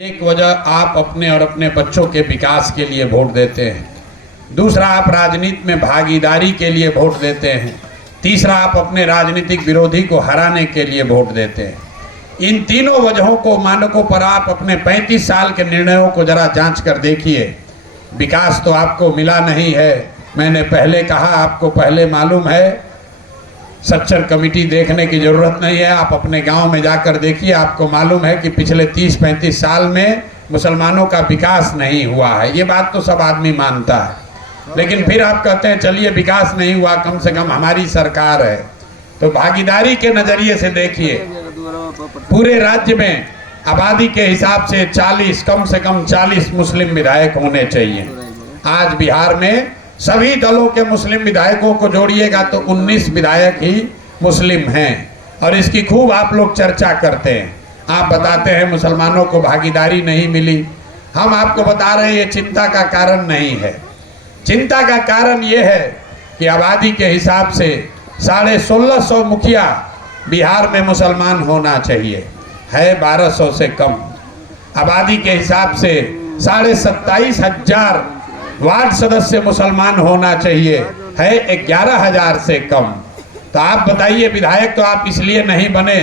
एक वजह आप अपने और अपने बच्चों के विकास के लिए वोट देते हैं, दूसरा आप राजनीति में भागीदारी के लिए वोट देते हैं, तीसरा आप अपने राजनीतिक विरोधी को हराने के लिए वोट देते हैं। इन तीनों वजहों को मानकों पर आप अपने 35 साल के निर्णयों को जरा जांच कर देखिए। विकास तो आपको मिला नहीं है। मैंने पहले कहा, आपको पहले मालूम है, स्ट्रक्चर कमेटी देखने की ज़रूरत नहीं है। आप अपने गांव में जाकर देखिए, आपको मालूम है कि पिछले 30-35 साल में मुसलमानों का विकास नहीं हुआ है। ये बात तो सब आदमी मानता है, लेकिन फिर आप कहते हैं चलिए विकास नहीं हुआ, कम से कम हमारी सरकार है। तो भागीदारी के नज़रिए से देखिए, पूरे राज्य में आबादी के हिसाब से 40, कम से कम 40 मुस्लिम विधायक होने चाहिए। आज बिहार में सभी दलों के मुस्लिम विधायकों को जोड़िएगा तो 19 विधायक ही मुस्लिम हैं, और इसकी खूब आप लोग चर्चा करते हैं। आप बताते हैं मुसलमानों को भागीदारी नहीं मिली। हम आपको बता रहे हैं ये चिंता का कारण नहीं है। चिंता का कारण ये है कि आबादी के हिसाब से 1650 मुखिया बिहार में मुसलमान होना चाहिए, है 1200 से कम। आबादी के हिसाब से 27,500 वार्ड सदस्य मुसलमान होना चाहिए, है 11,000 से कम। तो आप बताइए, विधायक तो आप इसलिए नहीं बने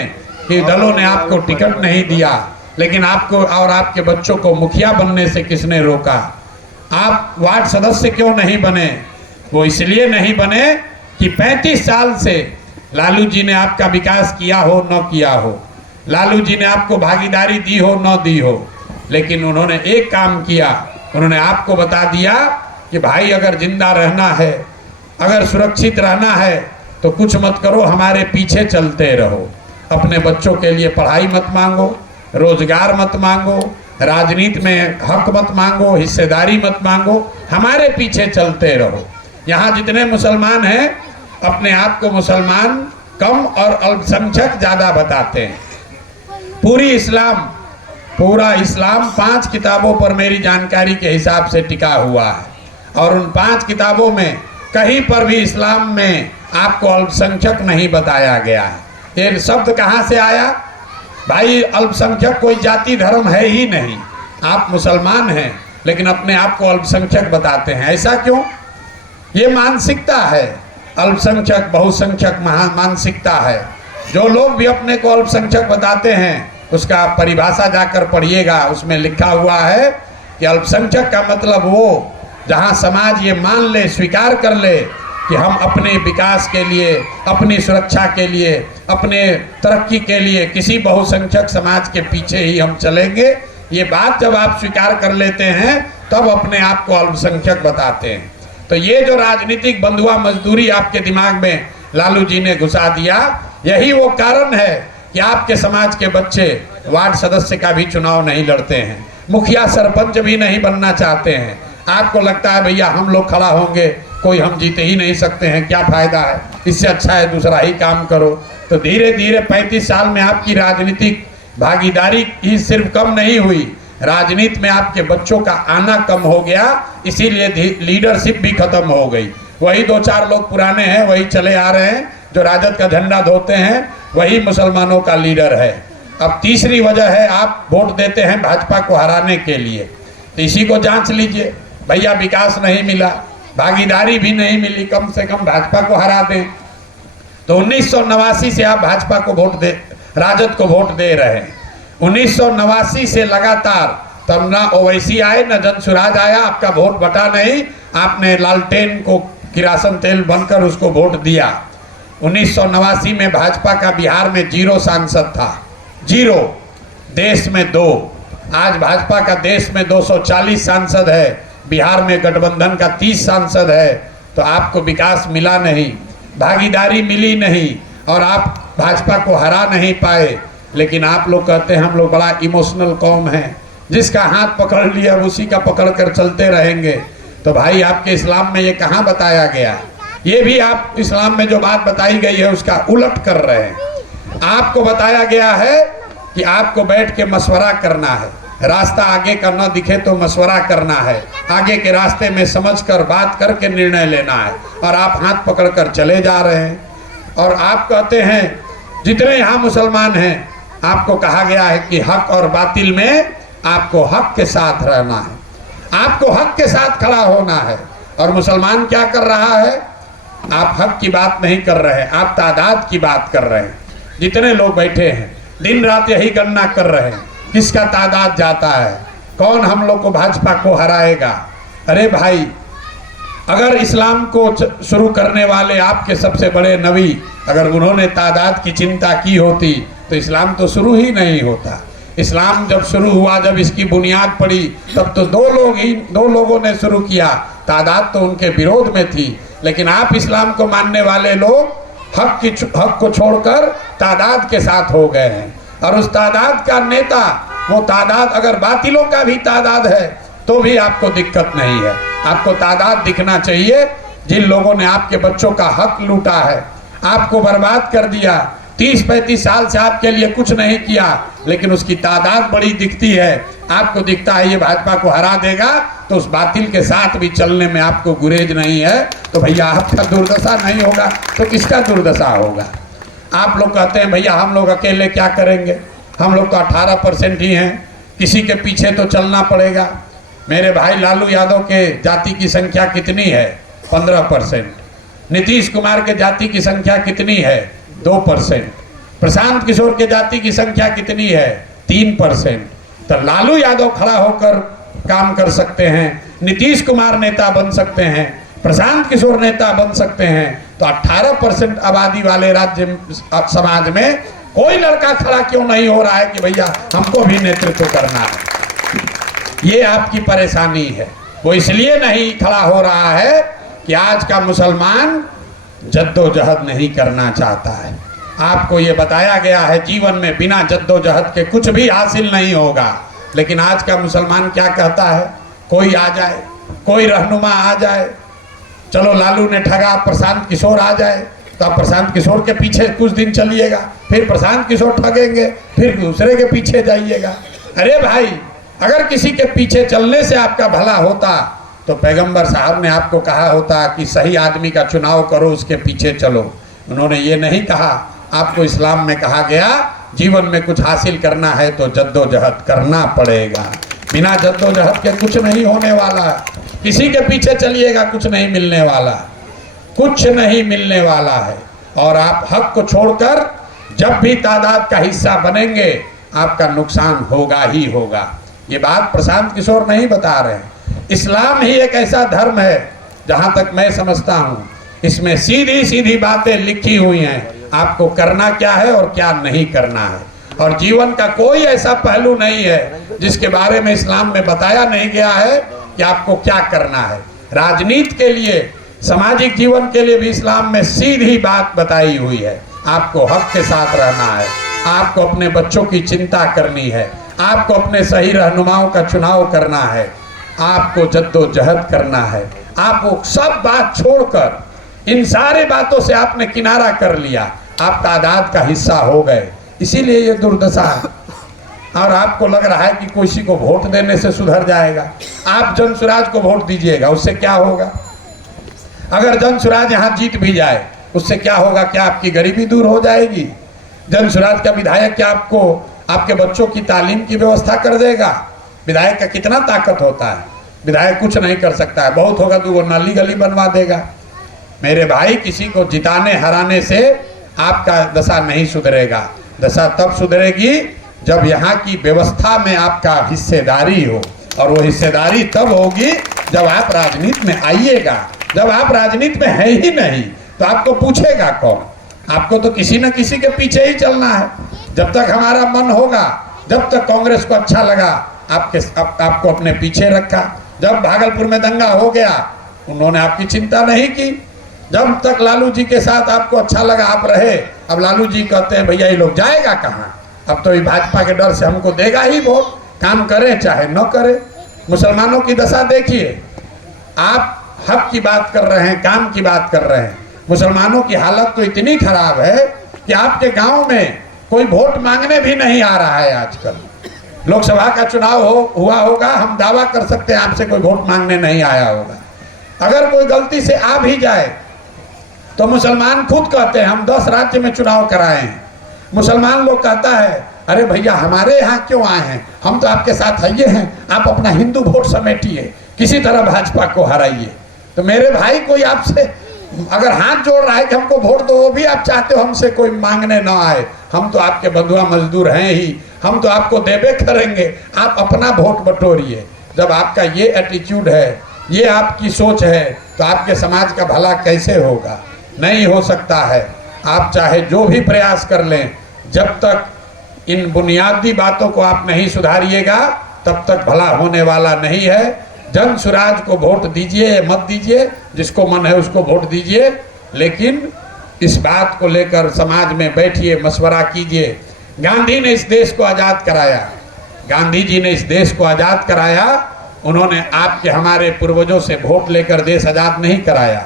कि दलों ने आपको टिकट नहीं दिया, लेकिन आपको और आपके बच्चों को मुखिया बनने से किसने रोका? आप वार्ड सदस्य क्यों नहीं बने? वो इसलिए नहीं बने कि 35 साल से लालू जी ने आपका विकास किया हो न किया हो, लालू जी ने आपको भागीदारी दी हो न दी हो, लेकिन उन्होंने एक काम किया, उन्होंने आपको बता दिया कि भाई अगर जिंदा रहना है, अगर सुरक्षित रहना है तो कुछ मत करो, हमारे पीछे चलते रहो। अपने बच्चों के लिए पढ़ाई मत मांगो, रोजगार मत मांगो, राजनीति में हक मत मांगो, हिस्सेदारी मत मांगो, हमारे पीछे चलते रहो। यहाँ जितने मुसलमान हैं अपने आप को मुसलमान कम और अल्पसंख्यक ज़्यादा बताते हैं। पूरा इस्लाम 5 किताबों पर मेरी जानकारी के हिसाब से टिका हुआ है, और उन 5 किताबों में कहीं पर भी इस्लाम में आपको अल्पसंख्यक नहीं बताया गया है। ये शब्द कहाँ से आया? भाई अल्पसंख्यक कोई जाति धर्म है ही नहीं। आप मुसलमान हैं लेकिन अपने आप को अल्पसंख्यक बताते हैं, ऐसा क्यों? ये मानसिकता है, अल्पसंख्यक बहुसंख्यक मानसिकता है। जो लोग भी अपने को अल्पसंख्यक बताते हैं उसका परिभाषा जाकर पढ़िएगा, उसमें लिखा हुआ है कि अल्पसंख्यक का मतलब वो जहां समाज ये मान ले, स्वीकार कर ले कि हम अपने विकास के लिए, अपनी सुरक्षा के लिए, अपने तरक्की के लिए किसी बहुसंख्यक समाज के पीछे ही हम चलेंगे। ये बात जब आप स्वीकार कर लेते हैं तब अपने आप को अल्पसंख्यक बताते हैं। तो ये जो राजनीतिक बंधुआ मजदूरी आपके दिमाग में लालू जी ने घुसा दिया, यही वो कारण है कि आपके समाज के बच्चे वार्ड सदस्य का भी चुनाव नहीं लड़ते हैं, मुखिया सरपंच भी नहीं बनना चाहते हैं। आपको लगता है भैया हम लोग खड़ा होंगे, कोई हम जीते ही नहीं सकते हैं, क्या फ़ायदा है, इससे अच्छा है दूसरा ही काम करो। तो धीरे धीरे 35 साल में आपकी राजनीतिक भागीदारी ही सिर्फ कम नहीं हुई, राजनीति में आपके बच्चों का आना कम हो गया, इसीलिए लीडरशिप भी खत्म हो गई। वही 2-4 लोग पुराने हैं, वही चले आ रहे हैं, जो राजद का झंडा धोते हैं, वही मुसलमानों का लीडर है। अब तीसरी वजह है, आप वोट देते हैं भाजपा को हराने के लिए। तो इसी को जांच लीजिए, भैया विकास नहीं मिला, भागीदारी भी नहीं मिली, कम से कम भाजपा को हरा दें। तो 1989 से आप भाजपा को वोट दे, राजद को वोट दे रहे हैं। 1989 से लगातार, तब ना ओवैसी आए न जनसुराज आया, आपका वोट बटा नहीं, आपने लालटेन को किरासन तेल बनकर उसको वोट दिया। 1989 में भाजपा का बिहार में 0 सांसद था, 0, देश में 2। आज भाजपा का देश में 240 सांसद है, बिहार में गठबंधन का 30 सांसद है। तो आपको विकास मिला नहीं, भागीदारी मिली नहीं, और आप भाजपा को हरा नहीं पाए। लेकिन आप लोग कहते हैं हम लोग बड़ा इमोशनल कौम हैं, जिसका हाथ पकड़ लिया उसी का पकड़ कर चलते रहेंगे। तो भाई आपके इस्लाम में ये कहाँ बताया गया? ये भी आप इस्लाम में जो बात बताई गई है उसका उलट कर रहे हैं। आपको बताया गया है कि आपको बैठ के मशवरा करना है, रास्ता आगे का न दिखे तो मशवरा करना है, आगे के रास्ते में समझकर बात करके निर्णय लेना है, और आप हाथ पकड़कर चले जा रहे हैं। और आप कहते हैं जितने यहाँ मुसलमान हैं, आपको कहा गया है कि हक और बातिल में आपको हक के साथ रहना है, आपको हक के साथ खड़ा होना है। और मुसलमान क्या कर रहा है? आप हक की बात नहीं कर रहे हैं, आप तादाद की बात कर रहे हैं। जितने लोग बैठे हैं दिन रात यही गणना कर रहे हैं, किसका तादाद जाता है, कौन हम लोग को भाजपा को हराएगा। अरे भाई, अगर इस्लाम को शुरू करने वाले आपके सबसे बड़े नबी, अगर उन्होंने तादाद की चिंता की होती तो इस्लाम तो शुरू ही नहीं होता। इस्लाम जब शुरू हुआ, जब इसकी बुनियाद पड़ी, तब तो दो लोगों ने शुरू किया, तादाद तो उनके विरोध में थी। लेकिन आप इस्लाम को मानने वाले लोग हक को छोड़कर तादाद के साथ हो गए हैं। और उस तादाद का नेता, वो तादाद अगर बातिलों का भी तादाद है तो भी आपको दिक्कत नहीं है। आपको तादाद दिखना चाहिए जिन लोगों ने आपके बच्चों का हक लूटा है, आपको बर्बाद कर दिया, 30-35 साल से आपके लिए कुछ नहीं किया, लेकिन उसकी तादाद बड़ी दिखती है। आपको दिखता है ये भाजपा को हरा देगा, तो उस बातिल के साथ भी चलने में आपको गुरेज नहीं है। तो भैया आपका दुर्दशा नहीं होगा तो किसका दुर्दशा होगा? आप लोग कहते हैं भैया हम लोग अकेले क्या करेंगे, हम लोग तो 18% ही हैं, किसी के पीछे तो चलना पड़ेगा। मेरे भाई लालू यादव के जाति की संख्या कितनी है? 15%। नीतीश कुमार के जाति की संख्या कितनी है? 2%। प्रशांत किशोर के जाति की संख्या कितनी है? 3%। तो लालू यादव खड़ा होकर काम कर सकते हैं, नीतीश कुमार नेता बन सकते हैं, प्रशांत किशोर नेता बन सकते हैं, तो 18% आबादी वाले राज्य समाज में कोई लड़का खड़ा क्यों नहीं हो रहा है कि भैया हमको भी नेतृत्व करना है? ये आपकी परेशानी है। वो इसलिए नहीं खड़ा हो रहा है कि आज का मुसलमान जद्दोजहद नहीं करना चाहता है। आपको ये बताया गया है जीवन में बिना जद्दोजहद के कुछ भी हासिल नहीं होगा। लेकिन आज का मुसलमान क्या कहता है? कोई आ जाए, कोई रहनुमा आ जाए, चलो लालू ने ठगा, प्रशांत किशोर आ जाए तो आप प्रशांत किशोर के पीछे कुछ दिन चलिएगा, फिर प्रशांत किशोर ठगेंगे, फिर दूसरे के पीछे जाइएगा। अरे भाई, अगर किसी के पीछे चलने से आपका भला होता तो पैगंबर साहब ने आपको कहा होता कि सही आदमी का चुनाव करो, उसके पीछे चलो। उन्होंने ये नहीं कहा। आपको इस्लाम में कहा गया जीवन में कुछ हासिल करना है तो जद्दोजहद करना पड़ेगा। बिना जद्दोजहद के कुछ नहीं होने वाला। किसी के पीछे चलिएगा कुछ नहीं मिलने वाला, कुछ नहीं मिलने वाला है। और आप हक को छोड़कर जब भी तादाद का हिस्सा बनेंगे आपका नुकसान होगा ही होगा। ये बात प्रशांत किशोर नहीं बता रहे हैं। इस्लाम ही एक ऐसा धर्म है, जहाँ तक मैं समझता हूँ, इसमें सीधी सीधी बातें लिखी हुई हैं, आपको करना क्या है और क्या नहीं करना है। और जीवन का कोई ऐसा पहलू नहीं है जिसके बारे में इस्लाम में बताया नहीं गया है कि आपको क्या करना है। राजनीति के लिए, सामाजिक जीवन के लिए भी इस्लाम में सीधी बात बताई हुई है। आपको हक के साथ रहना है, आपको अपने बच्चों की चिंता करनी है, आपको अपने सही रहनुमाओं का चुनाव करना है, आपको जद्दोजहद करना है। आप वो सब बात छोड़कर इन सारे बातों से आपने किनारा कर लिया, आप तादाद का हिस्सा हो गए, इसीलिए ये दुर्दशा है। और आपको लग रहा है कि किसी को वोट देने से सुधर जाएगा। आप जनसुराज को वोट दीजिएगा, उससे क्या होगा? अगर जनसुराज यहाँ जीत भी जाए उससे क्या होगा? क्या आपकी गरीबी दूर हो जाएगी? जनसुराज का विधायक क्या आपको आपके बच्चों की तालीम की व्यवस्था कर देगा? विधायक का कितना ताकत होता है? विधायक कुछ नहीं कर सकता है, बहुत होगा तो वो नाली गली बनवा देगा। मेरे भाई, किसी को जिताने हराने से आपका दशा नहीं सुधरेगा। दशा तब सुधरेगी जब यहाँ की व्यवस्था में आपका हिस्सेदारी हो, और वो हिस्सेदारी तब होगी जब आप राजनीति में आइएगा। जब आप राजनीति में है ही नहीं तो आपको पूछेगा कौन? आपको तो किसी न किसी के पीछे ही चलना है। जब तक हमारा मन होगा, जब तक कांग्रेस को अच्छा लगा आपको अपने पीछे रखा। जब भागलपुर में दंगा हो गया उन्होंने आपकी चिंता नहीं की। जब तक लालू जी के साथ आपको अच्छा लगा आप रहे। अब लालू जी कहते हैं भैया ये लोग जाएगा कहाँ? अब तो ये भाजपा के डर से हमको देगा ही वोट, काम करे चाहे न करे। मुसलमानों की दशा देखिए, आप हक की बात कर रहे हैं, काम की बात कर रहे हैं। मुसलमानों की हालत तो इतनी खराब है कि आपके गांव में कोई वोट मांगने भी नहीं आ रहा है। आजकल लोकसभा का चुनाव हुआ होगा, हम दावा कर सकते हैं आपसे कोई वोट मांगने नहीं आया होगा। अगर कोई गलती से आ भी जाए तो मुसलमान खुद कहते हैं हम 10 राज्य में चुनाव कराए हैं। मुसलमान लोग कहता है अरे भैया हमारे यहाँ क्यों आए हैं, हम तो आपके साथ हइये हैं, आप अपना हिंदू वोट समेटिए, किसी तरह भाजपा को हराइए। तो मेरे भाई कोई आपसे अगर हाथ जोड़ रहा है कि हमको वोट दो, वो भी आप चाहते हो हमसे कोई मांगने ना आए, हम तो आपके बंधुआ मजदूर हैं ही, हम तो आपको देबे करेंगे, आप अपना वोट बटोरिए। जब आपका ये एटीट्यूड है, ये आपकी सोच है, तो आपके समाज का भला कैसे होगा? नहीं हो सकता है। आप चाहे जो भी प्रयास कर लें, जब तक इन बुनियादी बातों को आप नहीं सुधारिएगा तब तक भला होने वाला नहीं है। जन स्वराज को वोट दीजिए मत दीजिए, जिसको मन है उसको वोट दीजिए, लेकिन इस बात को लेकर समाज में बैठिए, मशवरा कीजिए। गांधी ने इस देश को आज़ाद कराया, गांधी जी ने इस देश को आज़ाद कराया। उन्होंने आपके हमारे पूर्वजों से वोट लेकर देश आज़ाद नहीं कराया,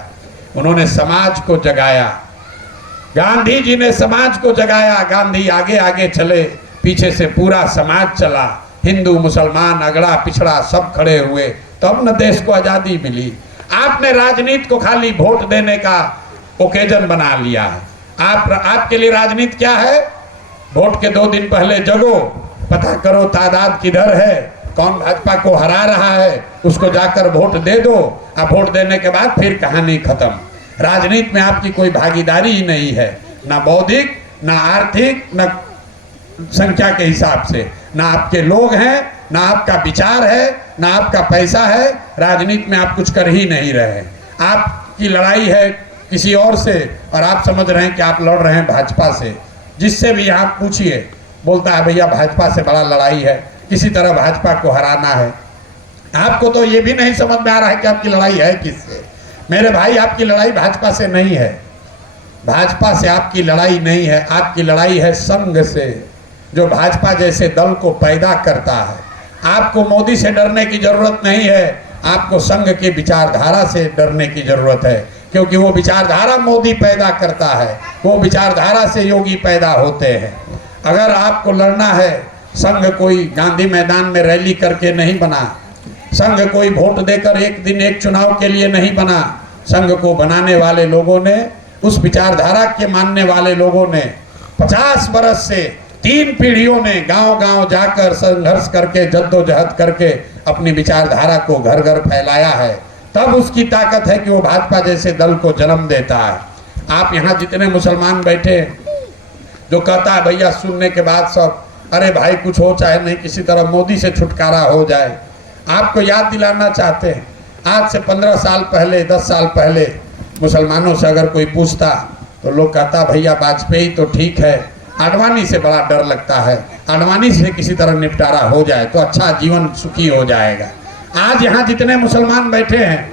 उन्होंने समाज को जगाया। गांधी जी ने समाज को जगाया, गांधी आगे आगे चले, पीछे से पूरा समाज चला, हिंदू मुसलमान अगड़ा पिछड़ा सब खड़े हुए, तब न देश को आज़ादी मिली। आपने राजनीति को खाली वोट देने का ओकेजन बना लिया है। आपके लिए राजनीति क्या है? वोट के 2 दिन पहले जगो, पता करो तादाद किधर है, कौन भाजपा को हरा रहा है, उसको जाकर वोट दे दो। अब वोट देने के बाद फिर कहानी खत्म। राजनीति में आपकी कोई भागीदारी ही नहीं है, ना बौद्धिक, ना आर्थिक, ना संख्या के हिसाब से, ना आपके लोग हैं, ना आपका विचार है, ना आपका पैसा है। राजनीति में आप कुछ कर ही नहीं रहे। आपकी लड़ाई है किसी और से और आप समझ रहे हैं कि आप लड़ रहे हैं भाजपा से। जिससे भी आप पूछिए बोलता है भैया भाजपा से बड़ा लड़ाई है, किसी तरह भाजपा को हराना है। आपको तो ये भी नहीं समझ में आ रहा है कि आपकी लड़ाई है किससे। मेरे भाई आपकी लड़ाई भाजपा से नहीं है, भाजपा से आपकी लड़ाई नहीं है, आपकी लड़ाई है संघ से, जो भाजपा जैसे दल को पैदा करता है। आपको मोदी से डरने की जरूरत नहीं है, आपको संघ की विचारधारा से डरने की जरूरत है, क्योंकि वो विचारधारा मोदी पैदा करता है, वो विचारधारा से योगी पैदा होते हैं। अगर आपको लड़ना है, संघ कोई गांधी मैदान में रैली करके नहीं बना, संघ कोई वोट देकर एक दिन एक चुनाव के लिए नहीं बना। संघ को बनाने वाले लोगों ने, उस विचारधारा के मानने वाले लोगों ने 50 बरस से 3 पीढ़ियों ने गांव-गांव जाकर संघर्ष करके, जद्दोजहद करके अपनी विचारधारा को घर घर फैलाया है। तब उसकी ताकत है कि वो भाजपा जैसे दल को जन्म देता है। आप यहाँ जितने मुसलमान बैठे, जो कहता है भैया सुनने के बाद सब, अरे भाई कुछ हो चाहे नहीं, किसी तरह मोदी से छुटकारा हो जाए। आपको याद दिलाना चाहते हैं, आज से 15 साल पहले, 10 साल पहले मुसलमानों से अगर कोई पूछता तो लोग कहता भैया वाजपेयी तो ठीक है, आडवाणी से बड़ा डर लगता है, आडवाणी से किसी तरह निपटारा हो जाए तो अच्छा जीवन सुखी हो जाएगा। आज यहाँ जितने मुसलमान बैठे हैं,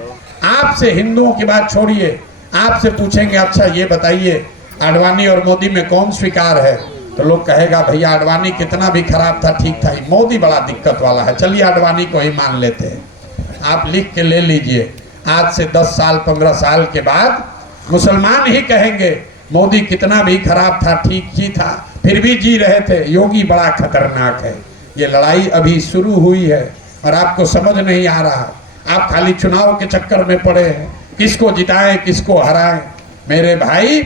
आपसे हिंदुओं की बात छोड़िए, आपसे पूछेंगे अच्छा ये बताइए आडवाणी और मोदी में कौन स्वीकार है, तो लोग कहेगा भैया आडवाणी कितना भी खराब था ठीक था, मोदी बड़ा दिक्कत वाला है, चलिए आडवाणी को ही मान लेते हैं। आप लिख के ले लीजिए, आज से 10 साल 15 साल के बाद मुसलमान ही कहेंगे मोदी कितना भी खराब था ठीक ही था, फिर भी जी रहे थे, योगी बड़ा खतरनाक है। ये लड़ाई अभी शुरू हुई है और आपको समझ नहीं आ रहा, आप खाली चुनाव के चक्कर में पड़े हैं, किसको जिताएं किसको हराएं। मेरे भाई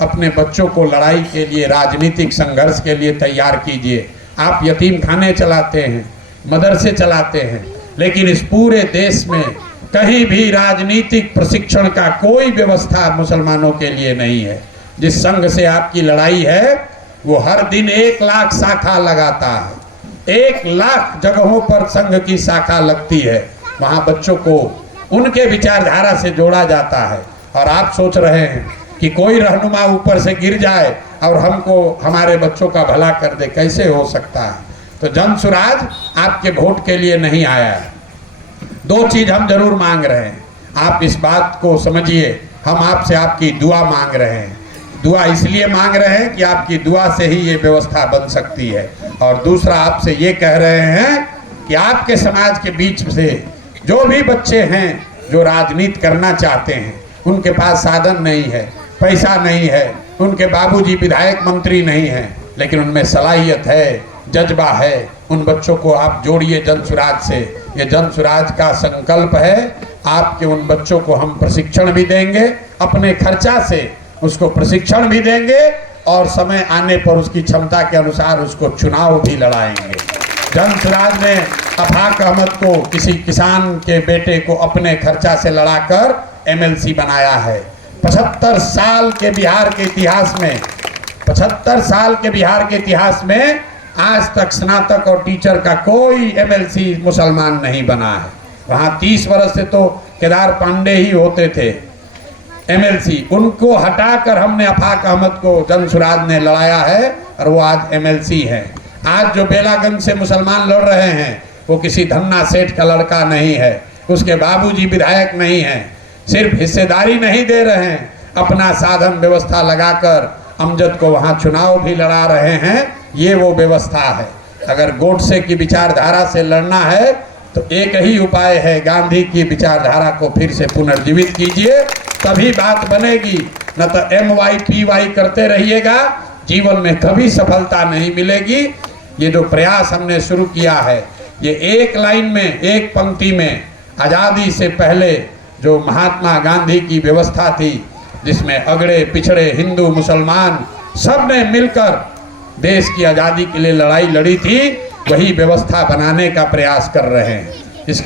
अपने बच्चों को लड़ाई के लिए, राजनीतिक संघर्ष के लिए तैयार कीजिए। आप यतीम खाने चलाते हैं, मदरसे चलाते हैं, लेकिन इस पूरे देश में कहीं भी राजनीतिक प्रशिक्षण का कोई व्यवस्था मुसलमानों के लिए नहीं है। जिस संघ से आपकी लड़ाई है वो हर दिन 1 लाख शाखा लगाता है, 1 लाख जगहों पर संघ की शाखा लगती है, वहाँ बच्चों को उनके विचारधारा से जोड़ा जाता है। और आप सोच रहे हैं कि कोई रहनुमा ऊपर से गिर जाए और हमको, हमारे बच्चों का भला कर दे, कैसे हो सकता है? तो जन स्वराज आपके वोट के लिए नहीं आया है। 2 चीज हम जरूर मांग रहे हैं, आप इस बात को समझिए, हम आपसे आपकी दुआ मांग रहे हैं। दुआ इसलिए मांग रहे हैं कि आपकी दुआ से ही ये व्यवस्था बन सकती है। और दूसरा आपसे ये कह रहे हैं कि आपके समाज के बीच से जो भी बच्चे हैं जो राजनीति करना चाहते हैं, उनके पास साधन नहीं है, पैसा नहीं है, उनके बाबूजी विधायक मंत्री नहीं है, लेकिन उनमें सलाहियत है, जज्बा है, उन बच्चों को आप जोड़िए जन स्वराज से। ये जन स्वराज का संकल्प है। आपके उन बच्चों को हम प्रशिक्षण भी देंगे, अपने खर्चा से उसको प्रशिक्षण भी देंगे और समय आने पर उसकी क्षमता के अनुसार उसको चुनाव भी लड़ाएंगे। जन ने अफाक अहमद को किसी किसान के बेटे को अपने खर्चा से लड़ाकर एमएलसी बनाया है। 75 साल के बिहार के इतिहास में 75 साल के बिहार के इतिहास में आज तक स्नातक और टीचर का कोई एमएलसी मुसलमान नहीं बना है। वहाँ 30 वर्ष से तो केदार पांडे ही होते थे एमएलसी, उनको हटाकर हमने अफाक अहमद को जनसुराज ने लड़ाया है और वो आज एमएलसी हैं। आज जो बेलागंज से मुसलमान लड़ रहे हैं वो किसी धन्ना सेठ का लड़का नहीं है, उसके बाबूजी विधायक नहीं हैं, सिर्फ हिस्सेदारी नहीं दे रहे हैं, अपना साधन व्यवस्था लगाकर अमजद को वहाँ चुनाव भी लड़ा रहे हैं। ये वो व्यवस्था है। अगर गोडसे की विचारधारा से लड़ना है तो एक ही उपाय है, गांधी की विचारधारा को फिर से पुनर्जीवित कीजिए, तभी बात बनेगी। न तो MYPY करते रहिएगा, जीवन में कभी सफलता नहीं मिलेगी। ये जो प्रयास हमने शुरू किया है, ये एक लाइन में, एक पंक्ति में आज़ादी से पहले जो महात्मा गांधी की व्यवस्था थी, जिसमें अगड़े पिछड़े हिंदू मुसलमान सब ने मिलकर देश की आज़ादी के लिए लड़ाई लड़ी थी, वही व्यवस्था बनाने का प्रयास कर रहे हैं।